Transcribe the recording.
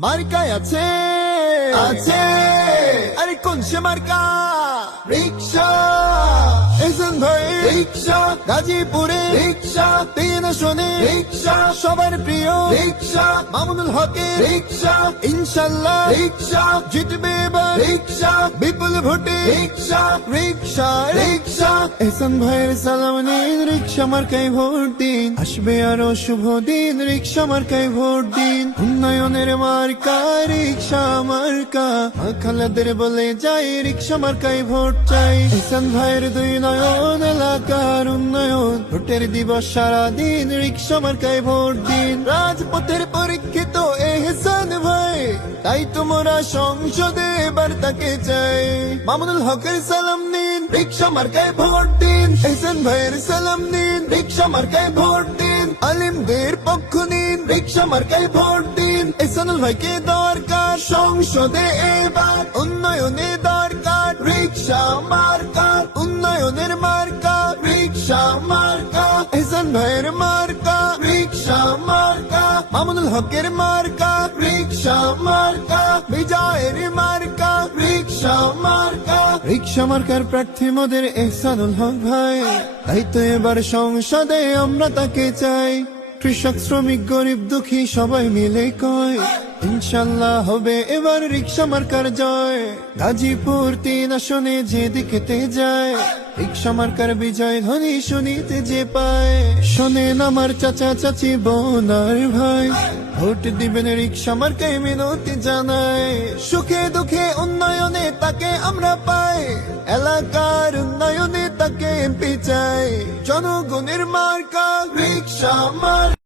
মার্কায় আছে আছে আরে কোন সে মার্কা রিক্সা এসেন ভাই রিক্সা গাজীপুরে রিক্সা তিন শোনে রিক্সা সবার প্রিয় রিক্সা মামুনুল হকের রিক্সা ইনশাল্লাহ রিক্সা জিতবে এবার রিক্সা বিপুল ভোটে রিক্সা রিক্সা রিক্সা এহসান ভাইয়ের সালাম নিন রিক্সা মার্কায় ভোট দিন আসবে আরো শুভ দিন রিক্সা মার্কায় ভোট দিন উন্নয়নের মার্কা রিক্সা মার্কা খালাদের বলে যাই রিক্সা মার্কায় ভোট চাই এহসান ভাইয়ের দুই নয়ন এলাকার উন্নয়ন ভোটের দিবস সারাদিন রিক্সা মার্কায় ভোট দিন রাজপথের পরীক্ষিত এহসান ভাই তাই তোমরা সংসদে এবার তাকে চাই মামুনুল হকের সালাম নিন রিক্সা মার্কায় ভোট দিন এহসান ভাইয়ের সালাম নিন রিক্সা মার্কায় ভোট দিন আলিমদের পক্ষ নিন রিক্সা মার্কায় ভোট দিন এহসানুল ভাইকে দরকার সংসদে এবার উন্নয়নে দরকার রিক্সা মার্কা উন্নয়নের মার্কা রিক্সা মার্কা এহসান ভাইয়ের মার্কা রিক্সা মার্কা মামুনুল হকের মার্কা রিক্সা মার্কা বিজয়ের মার্কা রিক্সা মার্কা রিক্সা মার্কার প্রার্থী মোদের এহসানুল হক ভাই তাই তো এবার সংসদে আমরা তাকে চাই কৃষক শ্রমিক গরিব দুঃখী সবাই মিলে কয় ইনশাল্লাহ হবে এবার রিক্সা মার্কার জয় গাজীপুর তিন আসনে যেদিকেতে যায় রিক্সা মার্কার বিজয় ধ্বনি শুনিতে যে পায় শোনেন আমার চাচা চাচি বোন আর ভাই ভোট দিবেন রিক্সা মার্কায় মিনতি জানায় সুখে দুঃখে উন্নয়নে তাকে আমরা পাই এলাকার উন্নয়নে তাকে এমপি চাই জনগণের মার্কা রিক্সা মার্কা